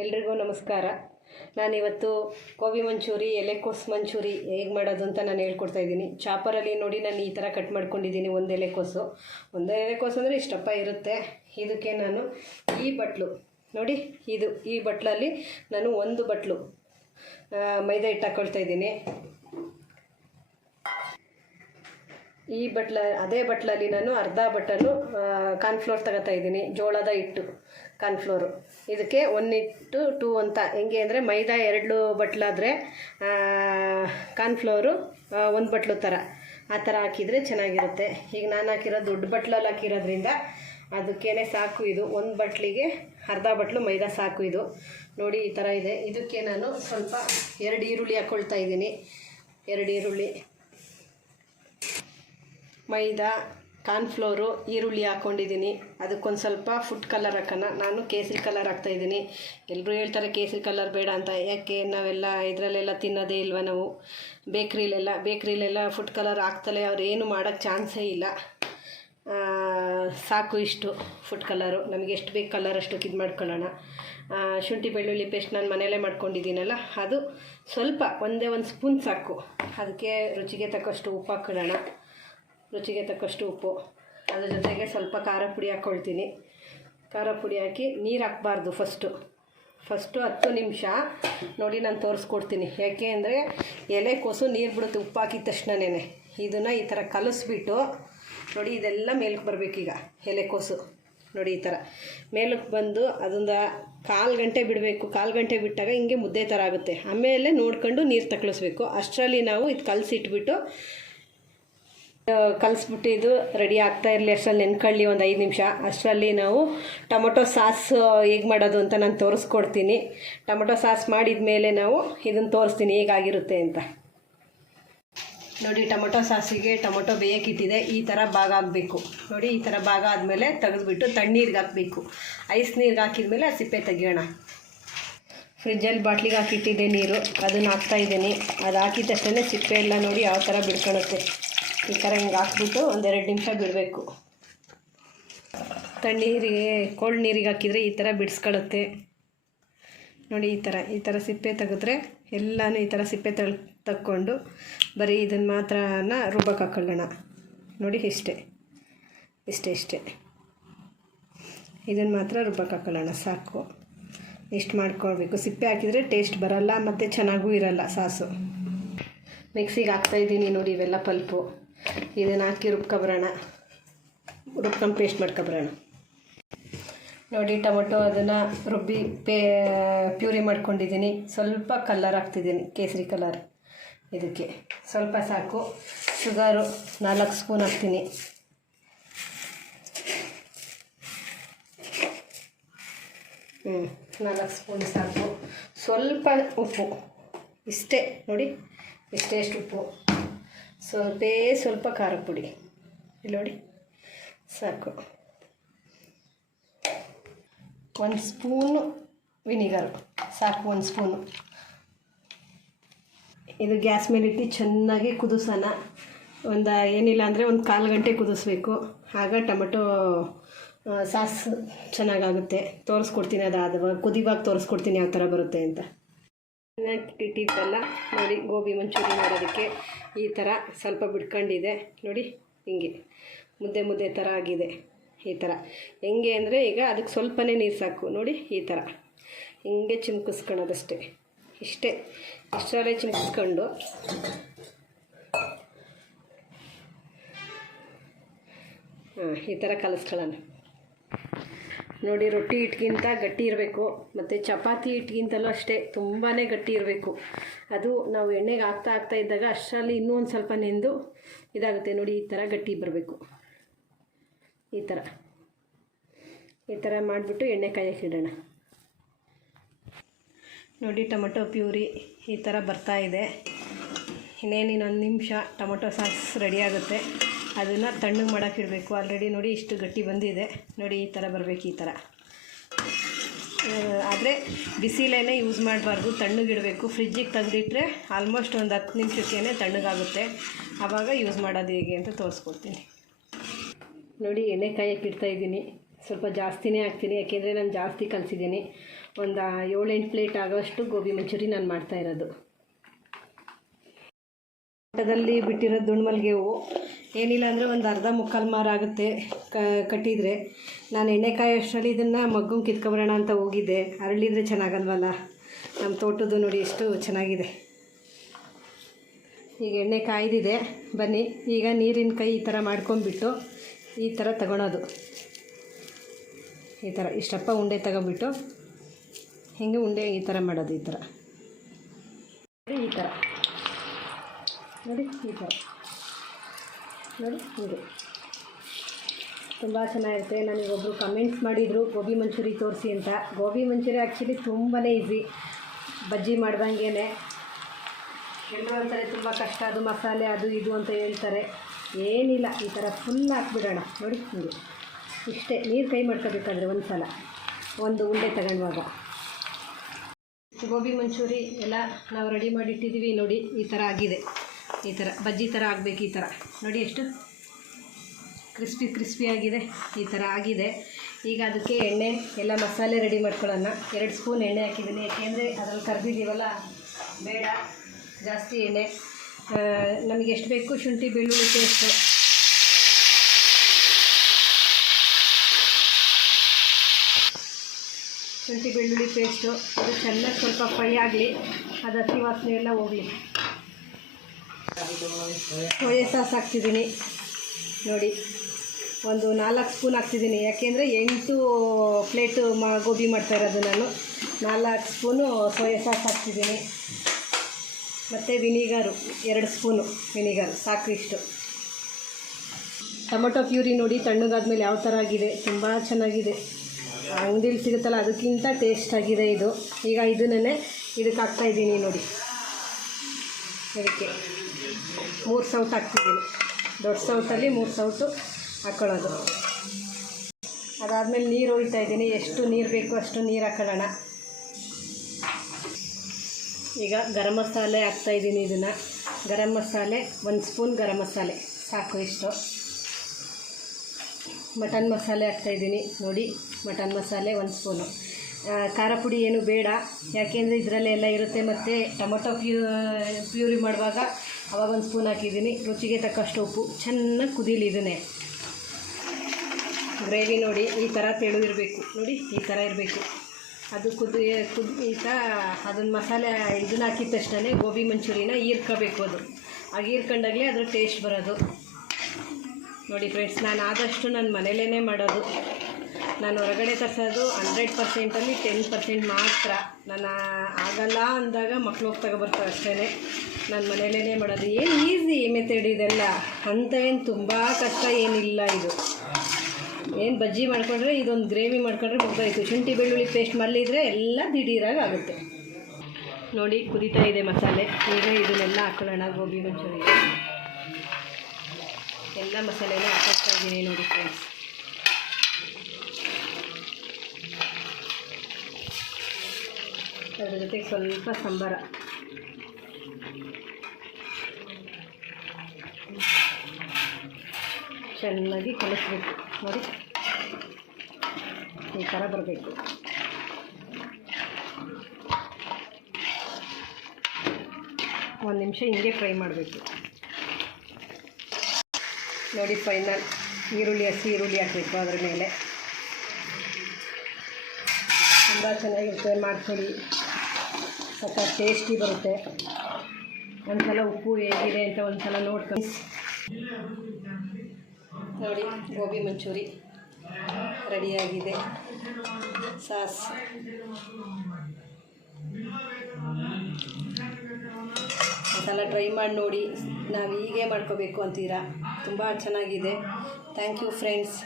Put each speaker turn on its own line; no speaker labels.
ಎಲ್ರಿಗೂ ನಮಸ್ಕಾರ. ನಾನಿವತ್ತು ಕೋಬಿ ಮಂಚೂರಿ, ಎಲೆಕೋಸು ಮಂಚೂರಿ ಹೇಗೆ ಮಾಡೋದು ಅಂತ ನಾನು ಹೇಳ್ಕೊಡ್ತಾ ಇದ್ದೀನಿ. ಚಾಪರಲ್ಲಿ ನೋಡಿ ನಾನು ಈ ಥರ ಕಟ್ ಮಾಡ್ಕೊಂಡಿದ್ದೀನಿ ಒಂದು ಎಲೆಕೋಸು. ಒಂದು ಎಲೆಕೋಸು ಅಂದರೆ ಇಷ್ಟಪ್ಪ ಇರುತ್ತೆ. ಇದಕ್ಕೆ ನಾನು ಈ ಬಟ್ಲು, ನೋಡಿ ಇದು, ಈ ಬಟ್ಲಲ್ಲಿ ನಾನು ಒಂದು ಬಟ್ಲು ಮೈದಾ ಹಿಟ್ಟು ಹಾಕ್ಕೊಳ್ತಾ ಇದ್ದೀನಿ. ಈ ಬಟ್ಲ, ಅದೇ ಬಟ್ಲಲ್ಲಿ ನಾನು ಅರ್ಧ ಬಟ್ಟಲು ಕಾರ್ನ್ಫ್ಲೋರ್ ತಗೋತಾ ಇದ್ದೀನಿ, ಜೋಳದ ಹಿಟ್ಟು. ಕಾರ್ನ್ಫ್ಲೋರು ಇದಕ್ಕೆ ಒನ್ ಇಟ್ಟು ಟೂ ಅಂತ. ಹೆಂಗೆ ಅಂದರೆ ಮೈದಾ ಎರಡು ಬಟ್ಲಾದರೆ ಕಾರ್ನ್ಫ್ಲೋರು ಒಂದು ಬಟ್ಲು ಥರ ಆ ಥರ ಹಾಕಿದರೆ ಚೆನ್ನಾಗಿರುತ್ತೆ. ಈಗ ನಾನು ಹಾಕಿರೋ ದೊಡ್ಡ ಬಟ್ಲಲ್ಲಿ ಹಾಕಿರೋದ್ರಿಂದ ಅದಕ್ಕೇ ಸಾಕು ಇದು. ಒಂದು ಬಟ್ಲಿಗೆ ಅರ್ಧ ಬಟ್ಲು ಮೈದಾ ಸಾಕು ಇದು. ನೋಡಿ, ಈ ಥರ ಇದೆ. ಇದಕ್ಕೆ ನಾನು ಸ್ವಲ್ಪ ಎರಡು ಈರುಳ್ಳಿ ಹಾಕ್ಕೊಳ್ತಾ ಇದ್ದೀನಿ. ಎರಡು ಈರುಳ್ಳಿ, ಮೈದಾ ಕಾರ್ನ್ಫ್ಲೋರು, ಈರುಳ್ಳಿ ಹಾಕ್ಕೊಂಡಿದ್ದೀನಿ ಅದಕ್ಕೊಂದು ಸ್ವಲ್ಪ ಫುಡ್ ಕಲರ್ ಹಾಕೋಣ. ನಾನು ಕೇಸರಿ ಕಲರ್ ಹಾಕ್ತಾಯಿದ್ದೀನಿ ಎಲ್ಲರೂ ಹೇಳ್ತಾರೆ ಕೇಸರಿ ಕಲರ್ ಬೇಡ ಅಂತ. ಯಾಕೆ? ನಾವೆಲ್ಲ ಇದರಲ್ಲೆಲ್ಲ ತಿನ್ನೋದೇ ಇಲ್ವ ನಾವು? ಬೇಕ್ರಿಲೆಲ್ಲ ಬೇಕ್ರಿಲೆಲ್ಲ ಫುಡ್ ಕಲರ್ ಹಾಕ್ತಲೇ ಅವ್ರು ಏನು ಮಾಡೋಕ್ಕೆ ಚಾನ್ಸೇ ಇಲ್ಲ. ಸಾಕು ಇಷ್ಟು ಫುಡ್ ಕಲರು. ನಮಗೆ ಎಷ್ಟು ಬೇಕು ಕಲರ್ ಅಷ್ಟಕ್ಕೆ ಇದು ಮಾಡ್ಕೊಳ್ಳೋಣ. ಶುಂಠಿ, ಬೆಳ್ಳುಳ್ಳಿ ಪೇಸ್ಟ್ ನಾನು ಮನೆಯಲ್ಲೇ ಮಾಡ್ಕೊಂಡಿದ್ದೀನಲ್ಲ, ಅದು ಸ್ವಲ್ಪ ಒಂದೇ ಒಂದು ಸ್ಪೂನ್ ಸಾಕು. ಅದಕ್ಕೆ ರುಚಿಗೆ ತಕ್ಕಷ್ಟು ಉಪ್ಪು ಹಾಕೊಳ್ಳೋಣ. ರುಚಿಗೆ ತಕ್ಕಷ್ಟು ಉಪ್ಪು. ಅದ್ರ ಜೊತೆಗೆ ಸ್ವಲ್ಪ ಖಾರ ಪುಡಿ ಹಾಕ್ಕೊಳ್ತೀನಿ. ಖಾರ ಪುಡಿ ಹಾಕಿ ನೀರು ಹಾಕ್ಬಾರ್ದು ಫಸ್ಟು ಫಸ್ಟು ಹತ್ತು ನಿಮಿಷ ನೋಡಿ ನಾನು ತೋರಿಸ್ಕೊಡ್ತೀನಿ. ಯಾಕೆ ಅಂದರೆ ಎಲೆಕೋಸು ನೀರು ಬಿಡುತ್ತೆ, ಉಪ್ಪು ಹಾಕಿದ ತಕ್ಷಣನೇ ಇದನ್ನು ಈ ಥರ ಕಲಿಸ್ಬಿಟ್ಟು ನೋಡಿ ಇದೆಲ್ಲ ಮೇಲಕ್ಕೆ ಬರಬೇಕೀಗ ಎಲೆಕೋಸು ನೋಡಿ ಈ ಥರ ಮೇಲಕ್ಕೆ ಬಂದು ಅದೊಂದು ಕಾಲು ಗಂಟೆ ಬಿಡಬೇಕು. ಕಾಲು ಗಂಟೆ ಬಿಟ್ಟಾಗ ಹಿಂಗೆ ಮುದ್ದೆ ಥರ ಆಗುತ್ತೆ. ಆಮೇಲೆ ನೋಡ್ಕೊಂಡು ನೀರು ತಕ್ಕಳಿಸ್ಬೇಕು. ಅಷ್ಟರಲ್ಲಿ ನಾವು ಇದು ಕಲಸಿಟ್ಬಿಟ್ಟು ಕಲಿಸ್ಬಿಟ್ಟು ಇದು ರೆಡಿ ಆಗ್ತಾ ಇರಲಿ ಅಷ್ಟರಲ್ಲಿ ನೆನ್ಕೊಳ್ಳಿ ಒಂದು ಐದು ನಿಮಿಷ. ಅಷ್ಟರಲ್ಲಿ ನಾವು ಟೊಮೊಟೊ ಸಾಸ್ ಹೇಗೆ ಮಾಡೋದು ಅಂತ ನಾನು ತೋರಿಸ್ಕೊಡ್ತೀನಿ. ಟೊಮೊಟೊ ಸಾಸ್ ಮಾಡಿದ ಮೇಲೆ ನಾವು ಇದನ್ನು ತೋರಿಸ್ತೀನಿ ಹೇಗಾಗಿರುತ್ತೆ ಅಂತ. ನೋಡಿ, ಟೊಮೊಟೊ ಸಾಸಿಗೆ ಟೊಮೊಟೊ ಬೇಯಕ್ಕಿಟ್ಟಿದೆ ಈ ಥರ ಭಾಗ ಆಗಬೇಕು. ನೋಡಿ, ಈ ಥರ ಭಾಗ ಆದಮೇಲೆ ತೆಗೆದುಬಿಟ್ಟು ತಣ್ಣೀರಿಗೆ ಹಾಕಬೇಕು. ಐಸ್ ನೀರಿಗೆ ಹಾಕಿದ ಮೇಲೆ ಆ ಸಿಪ್ಪೆ ತೆಗಿಯೋಣ. ಫ್ರಿಜ್ಜಲ್ಲಿ ಬಾಟ್ಲಿಗೆ ಹಾಕಿಟ್ಟಿದ್ದೆ ನೀರು, ಅದನ್ನು ಹಾಕ್ತಾ ಇದ್ದೀನಿ. ಅದು ಹಾಕಿದ ತಕ್ಷಣ ಸಿಪ್ಪೆ ಎಲ್ಲ ನೋಡಿ ಯಾವ ಥರ ಬಿಡ್ಕೊಳುತ್ತೆ ಈ ಥರ ಹಿಂಗೆ ಹಾಕ್ಬಿಟ್ಟು ಒಂದೆರಡು ನಿಮಿಷ ಬಿಡಬೇಕು. ತಣ್ಣೀರಿಗೆ, ಕೋಲ್ಡ್ ನೀರಿಗೆ ಹಾಕಿದರೆ ಈ ಥರ ಬಿಡಿಸ್ಕೊಳ್ಳುತ್ತೆ. ನೋಡಿ ಈ ಥರ ಈ ಥರ ಸಿಪ್ಪೆ ತೆಗೆದ್ರೆ ಎಲ್ಲನೂ ಈ ಥರ ಸಿಪ್ಪೆ ತಳ್, ತಕ್ಕೊಂಡು ಬರೀ ಇದನ್ನು ಮಾತ್ರ ರುಬ್ಬಕ್ಕೆ ಹಾಕೊಳ್ಳೋಣ. ನೋಡಿ ಇಷ್ಟೇ ಇಷ್ಟೇ ಇಷ್ಟೇ. ಇದನ್ನು ಮಾತ್ರ ರುಬ್ಬಕ್ಕೆ ಹಾಕೊಳ್ಳೋಣ, ಸಾಕು. ಇಷ್ಟು ಮಾಡ್ಕೊಳ್ಬೇಕು. ಸಿಪ್ಪೆ ಹಾಕಿದರೆ ಟೇಸ್ಟ್ ಬರಲ್ಲ, ಮತ್ತು ಚೆನ್ನಾಗೂ ಇರಲ್ಲ ಸಾಸು. ಮಿಕ್ಸಿಗೆ ಹಾಕ್ತಾಯಿದ್ದೀನಿ ನೋಡಿ ಇವೆಲ್ಲ ಪಲ್ಪು. ಇದನ್ನು ಹಾಕಿ ರುಬ್ಕೊಬರೋಣ. ರುಬ್ಕೊಂಡು ಪೇಸ್ಟ್ ಮಾಡ್ಕೊಬರೋಣ. ನೋಡಿ, ಟೊಮೊಟೊ ಅದನ್ನು ರುಬ್ಬಿ ಪೇ, ಪ್ಯೂರಿ ಮಾಡ್ಕೊಂಡಿದ್ದೀನಿ. ಸ್ವಲ್ಪ ಕಲರ್ ಹಾಕ್ತಿದ್ದೀನಿ, ಕೇಸರಿ ಕಲರ್ ಇದಕ್ಕೆ. ಸ್ವಲ್ಪ ಸಾಕು. ಶುಗರು ನಾಲ್ಕು ಸ್ಪೂನ್ ಹಾಕ್ತೀನಿ. ಹ್ಞೂ ನಾಲ್ಕು ಸ್ಪೂನ್ ಸಾಕು. ಸ್ವಲ್ಪ ಉಪ್ಪು. ಇಷ್ಟೇ, ನೋಡಿ ಇಷ್ಟೇ ಎಷ್ಟು ಉಪ್ಪು. ಸ್ವಲ್ಪೇ ಸ್ವಲ್ಪ ಖಾರ ಪುಡಿ. ಇಲ್ಲಿ ನೋಡಿ. ಸಾಕು. ಒಂದು ಸ್ಪೂನು ವಿನಿಗರ್. ಸಾಕು ಒಂದು ಸ್ಪೂನು. ಇದು ಗ್ಯಾಸ್ ಮೇಲೆ ಇಟ್ಟು ಚೆನ್ನಾಗಿ ಕುದಿಸೋಣ. ಒಂದು ಏನಿಲ್ಲ ಅಂದರೆ ಒಂದು ಕಾಲು ಗಂಟೆ ಕುದಿಸ್ಬೇಕು. ಆಗ ಟೊಮೆಟೊ ಸಾಸ್ ಚೆನ್ನಾಗಾಗುತ್ತೆ. ತೋರಿಸ್ಕೊಡ್ತೀನಿ ಅದಾದ ಕುದಿವಾಗ ತೋರಿಸ್ಕೊಡ್ತೀನಿ ಯಾವ ಥರ ಬರುತ್ತೆ ಅಂತ. ಇಟ್ಟಿದ್ದಲ್ಲ ನೋಡಿ, ಗೋಬಿ ಮಂಚೂರಿ ಮಾಡೋದಕ್ಕೆ ಈ ಥರ ಸ್ವಲ್ಪ ಬಿಡ್ಕೊಂಡಿದೆ ನೋಡಿ, ಹಿಂಗೆ ಮುದ್ದೆ ಮುದ್ದೆ ಥರ ಆಗಿದೆ ಈ ಥರ. ಹೆಂಗೆ ಅಂದರೆ ಈಗ ಅದಕ್ಕೆ ಸ್ವಲ್ಪನೇ ನೀರು ಸಾಕು. ನೋಡಿ, ಈ ಥರ. ಹಿಂಗೆ ಚಿಮ್ಕಿಸ್ಕೊಳ್ಳೋದಷ್ಟೇ. ಇಷ್ಟೇ. ಇಷ್ಟರಲ್ಲೇ ಚಿಮ್ಕಿಸ್ಕೊಂಡು. ಹಾಂ, ಈ ಥರ ಕಲಿಸ್ಕೊಳ್ಳೋಣ. ನೋಡಿ, ರೊಟ್ಟಿ ಹಿಟ್ಗಿಂತ ಗಟ್ಟಿ ಇರಬೇಕು. ಮತ್ತು ಚಪಾತಿ ಹಿಟ್ಗಿಂತಲೂ ಅಷ್ಟೇ ತುಂಬಾ ಗಟ್ಟಿ ಇರಬೇಕು. ಅದು ನಾವು ಎಣ್ಣೆಗೆ ಹಾಕ್ತಾ ಹಾಕ್ತಾ ಇದ್ದಾಗ ಅಷ್ಟರಲ್ಲಿ ಇನ್ನೂ ಒಂದು ಸ್ವಲ್ಪ ನೆಂದು ಇದಾಗುತ್ತೆ. ನೋಡಿ, ಈ ಥರ ಗಟ್ಟಿ ಬರಬೇಕು. ಈ ಥರ ಈ ಥರ ಮಾಡಿಬಿಟ್ಟು ಎಣ್ಣೆ ಕಾಯಕ್ಕೆ ನೋಡಿ, ಟೊಮೊಟೊ ಪ್ಯೂರಿ ಈ ಥರ ಬರ್ತಾ ಇದೆ. ಇನ್ನೇನು ಇನ್ನೊಂದು ನಿಮಿಷ ಟೊಮೊಟೊ ಸಾಸ್ ರೆಡಿ ಆಗುತ್ತೆ. ಅದನ್ನು ತಣ್ಣಗೆ ಮಾಡೋಕೆ ಇಡಬೇಕು. ಆಲ್ರೆಡಿ ನೋಡಿ ಇಷ್ಟು ಗಟ್ಟಿ ಬಂದಿದೆ. ನೋಡಿ ಈ ಥರ ಬರಬೇಕು, ಈ ಥರ ಆದರೆ ಬಿಸಿಲೇನೆ ಯೂಸ್ ಮಾಡಬಾರ್ದು. ತಣ್ಣಗಿಡಬೇಕು ಫ್ರಿಜ್ಜಿಗೆ ತೆಗೆದಿಟ್ರೆ ಆಲ್ಮೋಸ್ಟ್ ಒಂದು ಹತ್ತು ನಿಮಿಷಕ್ಕೇ ತಣ್ಣಗಾಗುತ್ತೆ. ಆವಾಗ ಯೂಸ್ ಮಾಡೋದು ಹೇಗೆ ಅಂತ ತೋರಿಸ್ಕೊಡ್ತೀನಿ. ನೋಡಿ ಎಣ್ಣೆ ಕಾಯಕ್ಕೆ ಇಡ್ತಾ ಇದ್ದೀನಿ. ಸ್ವಲ್ಪ ಜಾಸ್ತಿನೇ ಹಾಕ್ತೀನಿ. ಯಾಕೆಂದರೆ ನಾನು ಜಾಸ್ತಿ ಕಲಿಸಿದ್ದೀನಿ. ಒಂದು ಏಳೆಂಟು ಪ್ಲೇಟ್ ಆಗೋಷ್ಟು ಗೋಬಿ ಮಂಚೂರಿ ನಾನು ಮಾಡ್ತಾ ಇರೋದು. ಊಟದಲ್ಲಿ ಬಿಟ್ಟಿರೋ ದುಣ್ಮಲ್ಗೆ ಹೂವು ಏನಿಲ್ಲ ಅಂದರೆ ಒಂದು ಅರ್ಧ ಮುಕ್ಕಾಲು ಮಾರು ಆಗುತ್ತೆ ಕಟ್ಟಿದರೆ. ನಾನು ಎಣ್ಣೆಕಾಯಿ ಅಷ್ಟರಲ್ಲಿ ಇದನ್ನು ಮಗ್ಗು ಕಿತ್ಕೊಬರೋಣ ಅಂತ ಹೋಗಿದ್ದೆ. ಅರಳಿದ್ರೆ ಚೆನ್ನಾಗಲ್ವಲ್ಲ? ನಮ್ಮ ತೋಟದ್ದು ನೋಡಿ ಎಷ್ಟು ಚೆನ್ನಾಗಿದೆ. ಈಗ ಎಣ್ಣೆ ಕಾಯ್ದಿದೆ. ಬನ್ನಿ, ಈಗ ನೀರಿನ ಕೈ ಈ ಥರ ಮಾಡ್ಕೊಂಬಿಟ್ಟು ಈ ಥರ ತಗೊಳೋದು. ಈ ಥರ ಇಷ್ಟಪ್ಪ ಉಂಡೆ ತಗೊಂಬಿಟ್ಟು ಹಿಂಗೆ ಉಂಡೆ ಈ ಥರ ಮಾಡೋದು ಈ ಥರ ಈ ಥರ ನೋಡಿ ಈ ಥರ ನೋಡಿ ಹೀಗೆ. ತುಂಬ ಚೆನ್ನಾಗಿರುತ್ತೆ. ನನಗೊಬ್ಬರು ಕಮೆಂಟ್ಸ್ ಮಾಡಿದರು, ಗೋಬಿ ಮಂಚೂರಿ ತೋರಿಸಿ ಅಂತ. ಗೋಬಿ ಮಂಚೂರಿ ಆ್ಯಕ್ಚುಲಿ ತುಂಬಾ ಈಸಿ ಬಜ್ಜಿ ಮಾಡ್ದಂಗೆ ಎಲ್ಲರೂ ಅಂತಾರೆ ತುಂಬ ಕಷ್ಟ. ಅದು ಮಸಾಲೆ, ಅದು ಇದು ಅಂತ ಹೇಳ್ತಾರೆ. ಏನಿಲ್ಲ. ಈ ಥರ ಫುಲ್ ಹಾಕ್ಬಿಡೋಣ. ನೋಡಿ, ಹಿಂಗೆ. ಇಷ್ಟೇ. ನೀರು ಕೈ ಮಾಡ್ಕೋಬೇಕಾದ್ರೆ ಒಂದು ಸಲ ಒಂದು ಉಂಡೆ ತಗೊಂಡಾಗ ಗೋಬಿ ಮಂಚೂರಿ ಎಲ್ಲ ನಾವು ರೆಡಿ ಮಾಡಿಟ್ಟಿದ್ದೀವಿ ನೋಡಿ. ಈ ಥರ ಆಗಿದೆ. ಈ ಥರ, ಬಜ್ಜಿ ಥರ ಆಗಬೇಕು ಈ ಥರ. ನೋಡಿ ಎಷ್ಟು ಕ್ರಿಸ್ಪಿ ಕ್ರಿಸ್ಪಿ ಆಗಿದೆ, ಈ ಥರ ಆಗಿದೆ. ಈಗ ಅದಕ್ಕೆ ಎಣ್ಣೆ, ಎಲ್ಲ ಮಸಾಲೆ ರೆಡಿ ಮಾಡ್ಕೊಳ್ಳೋಣ. ಎರಡು ಸ್ಪೂನ್ ಎಣ್ಣೆ ಹಾಕಿದ್ದೀನಿ. ಯಾಕೆಂದರೆ ಅದ್ರಲ್ಲಿ ಕರೆದಿದ್ದೀವಲ್ಲ, ಬೇಡ, ಜಾಸ್ತಿ ಎಣ್ಣೆ. ನಮಗೆ ಎಷ್ಟು ಬೇಕು ಶುಂಠಿ, ಬೆಳ್ಳುಳ್ಳಿ ಪೇಸ್ಟು. ಶುಂಠಿ, ಬೆಳ್ಳುಳ್ಳಿ ಪೇಸ್ಟು. ಅದು ಚೆನ್ನಾಗಿ ಸ್ವಲ್ಪ ಫ್ರೈ ಆಗಲಿ, ಅದು ಹಸಿ ವಾಸನೆ ಎಲ್ಲ ಹೋಗಲಿ. ಸೋಯಾ ಸಾಸ್ ಹಾಕ್ತಿದ್ದೀನಿ. ನೋಡಿ, ಒಂದು ನಾಲ್ಕು ಸ್ಪೂನ್ ಹಾಕ್ತಿದ್ದೀನಿ. ಯಾಕೆಂದರೆ ಎಂಟು ಪ್ಲೇಟು ಮಾ, ಗೋಬಿ ಮಾಡ್ತಾ ಇರೋದು ನಾನು. ನಾಲ್ಕು ಸ್ಪೂನು ಸೋಯಾ ಸಾಸ್ ಹಾಕ್ತಿದ್ದೀನಿ. ಮತ್ತು ವಿನಿಗರು, ಎರಡು ಸ್ಪೂನು ವಿನಿಗರ್, ಸಾಕು ಇಷ್ಟು. ಟೊಮೊಟೊ ಪ್ಯೂರಿ ನೋಡಿ, ತಣ್ಣಗಾದ್ಮೇಲೆ ಯಾವ ಥರ ಆಗಿದೆ? ತುಂಬ ಚೆನ್ನಾಗಿದೆ. ಅಂಗಡಿಲಿ ಸಿಗುತ್ತಲ್ಲ, ಅದಕ್ಕಿಂತ ಟೇಸ್ಟ್ ಆಗಿದೆ ಇದು. ಈಗ ಇದನ್ನೇ ಇದಕ್ಕೆ ಹಾಕ್ತಾಯಿದ್ದೀನಿ ನೋಡಿ. ಇದಕ್ಕೆ ಮೂರು ಸೌಟ್ ಹಾಕ್ತಿದ್ದೀನಿ. ದೊಡ್ಡ ಸೌಟಲ್ಲಿ ಮೂರು ಸೌಟು ಹಾಕ್ಕೊಳ್ಳೋದು ಅದಾದಮೇಲೆ ನೀರು ಒಯ್ತಾ ಇದ್ದೀನಿ. ಎಷ್ಟು ನೀರು ಬೇಕು ಅಷ್ಟು ನೀರು ಹಾಕೊಳ್ಳೋಣ. ಈಗ ಗರಂ ಮಸಾಲೆ ಹಾಕ್ತಾಯಿದ್ದೀನಿ ಇದನ್ನು. ಗರಂ ಮಸಾಲೆ, ಒಂದು ಸ್ಪೂನ್ ಗರಂ ಮಸಾಲೆ. ಸಾಕು ಇಷ್ಟು. ಮಟನ್ ಮಸಾಲೆ ಹಾಕ್ತಾಯಿದ್ದೀನಿ ನೋಡಿ, ಮಟನ್ ಮಸಾಲೆ ಒಂದು ಸ್ಪೂನು. ಖಾರ ಪುಡಿ ಏನು ಬೇಡ. ಯಾಕೆಂದರೆ ಇದರಲ್ಲೇ ಎಲ್ಲ ಇರುತ್ತೆ. ಮತ್ತು ಟೊಮೊಟೊ ಪ್ಯೂ, ಪ್ಯೂರಿ ಮಾಡುವಾಗ ಅವಾಗ ಒಂದು ಸ್ಪೂನ್ ಹಾಕಿದ್ದೀನಿ. ರುಚಿಗೆ ತಕ್ಕಷ್ಟು ಉಪ್ಪು. ಚೆನ್ನಾಗಿ ಕುದೀಲಿ ಇದನ್ನೇ. ಗ್ರೇವಿ ನೋಡಿ, ಈ ಥರ ತೆಳು ಇರಬೇಕು ನೋಡಿ, ಈ ಥರ ಇರಬೇಕು. ಅದು ಕುದಿ ಕುದೀತ ಅದನ್ನ ಮಸಾಲೆ ಇದನ್ನ ಹಾಕಿದ ತಕ್ಷಣ ಗೋಬಿ ಮಂಚೂರಿನ ಹೀರ್ಕೋಬೇಕು ಅದು. ಆಗ ಹೀರ್ಕೊಂಡಾಗಲೇ ಅದ್ರ ಟೇಸ್ಟ್ ಬರೋದು. ನೋಡಿ ಫ್ರೆಂಡ್ಸ್ ನಾನು ಆದಷ್ಟು ನಾನು ಮನೇಲೇ ಮಾಡೋದು. ನಾನು ಹೊರಗಡೆ ತರಿಸೋದು ಹಂಡ್ರೆಡ್ ಪರ್ಸೆಂಟಲ್ಲಿ ಟೆನ್ ಪರ್ಸೆಂಟ್ ಮಾತ್ರ. ನಾನು ಆಗಲ್ಲ ಅಂದಾಗ ಮಕ್ಳು ಹೋಗಿ ತಗೋಬರ್ತಾರೆ ಅಷ್ಟೇ ನಾನು ಮನೇಲೇ ಮಾಡೋದು. ಏನು ಈಸಿ ಮೆಥಡ್ ಇದೆಲ್ಲ? ಅಂತ ಏನು ತುಂಬ ಕಷ್ಟ ಏನಿಲ್ಲ ಇದು. ಏನು ಬಜ್ಜಿ ಮಾಡ್ಕೊಂಡ್ರೆ ಇದೊಂದು ಗ್ರೇವಿ ಮಾಡ್ಕೊಂಡ್ರೆ ಮುಗ್ದಾಯಿತು. ಶುಂಠಿ ಬೆಳ್ಳುಳ್ಳಿ ಪೇಸ್ಟ್ ಮಲ್ಲಿದ್ರೆ ಎಲ್ಲ ದಿಢೀರಾಗಿ ಆಗುತ್ತೆ. ನೋಡಿ, ಕುದೀತಾ ಇದೆ ಮಸಾಲೆ. ಈಗ ಇದನ್ನೆಲ್ಲ ಹಾಕೊಳ್ಳೋಣ, ಗೋಬಿ ಮಂಚೂರಿ. ಎಲ್ಲ ಮಸಾಲೆನೂ ಹಾಕೋತಾ ಇದ್ದೀನಿ ನೋಡಿ ಫ್ರೆಂಡ್ಸ್ ಅದ್ರ ಜೊತೆಗೆ ಸ್ವಲ್ಪ ಸಂಬಾರ. ಚೆನ್ನಾಗಿ ಕಲಿಸ್ಬೇಕು. ನೋಡಿ. ಈ ಥರ ಬರಬೇಕು. ಒಂದು ನಿಮಿಷ ಹಿಂಗೆ ಫ್ರೈ ಮಾಡಬೇಕು. ನೋಡಿ ಫೈನಲ್ ಈರುಳ್ಳಿ ಹಸಿ ಈರುಳ್ಳಿ ಹಾಕಬೇಕು ಅದ್ರ ಮೇಲೆ. ತುಂಬ ಚೆನ್ನಾಗಿರುತ್ತೆ ಮಾಡ್ಕೊಳ್ಳಿ ಸ್ವಲ್ಪ ಟೇಸ್ಟಿ ಬರುತ್ತೆ. ಒಂದ್ಸಲ ಉಪ್ಪು ಹೇಗಿದೆ ಅಂತ ಒಂದ್ಸಲ ನೋಡ್ಕೊಂಡು ನೋಡಿ, ಗೋಬಿ ಮಂಚೂರಿ ರೆಡಿಯಾಗಿದೆ ಸಾಸ್. ಒಂದ್ಸಲ ಟ್ರೈ ಮಾಡಿ ನೋಡಿ. ನಾವು ಹೀಗೆ ಮಾಡ್ಕೋಬೇಕು ಅಂತೀರಾ? ತುಂಬ ಚೆನ್ನಾಗಿದೆ. Thank you friends